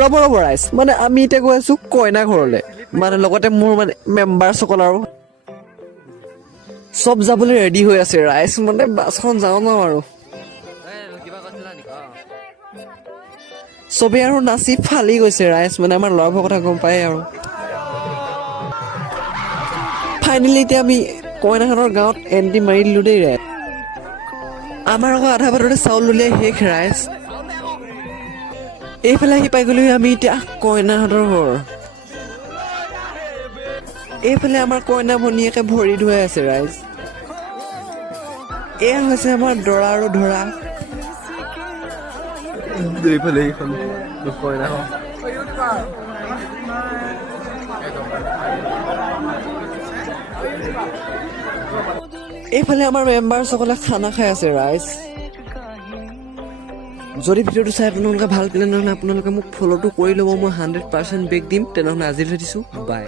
ৰ'ব ৰাইজ, মানে আমি এতিয়া গৈ আছো কইনা ঘৰলে, মানে লগতে মোৰ মানে মেম্বাৰসকল আৰু চব যাবলৈ ৰেডি হৈ আছে ৰাইজ, মানে বাছখন যাওঁ আৰু চবেই আৰু নাচি ফালি গৈছে ৰাইজ, মানে আমাৰ ল'ৰাবোৰৰ কথা গম পায় আৰু ফাইনেলি এতিয়া আমি কইনাখনৰ গাঁৱত এণ্ট্ৰি মাৰি দিলো দেই ৰাইজ। আমাৰ আকৌ আধা বাটতে চাউল উলিয়াই শেষ ৰাইজ। এইফালে আহি পাই গ'লো আমি এতিয়া কইনাহঁতৰ ঘৰ। এইফালে আমাৰ কইনা ভনীয়েকে ভৰি ধুৱাই আছে ৰাইজ। এয়া হৈছে আমাৰ দৰা আৰু ধৰা। এইফালে এইখন কইনা এইফালে আমাৰ মেম্বাৰসকলে খানা খাই আছে ৰাইজ। যদি ভিডিঅ'টো চাই আপোনালোকে ভাল পালে নহ'লে আপোনালোকে মোক ফ'ল'টো কৰি ল'ব, মই 100% বেক দিম। তেনেহ'লে আজিলৈ দিছোঁ, বাই।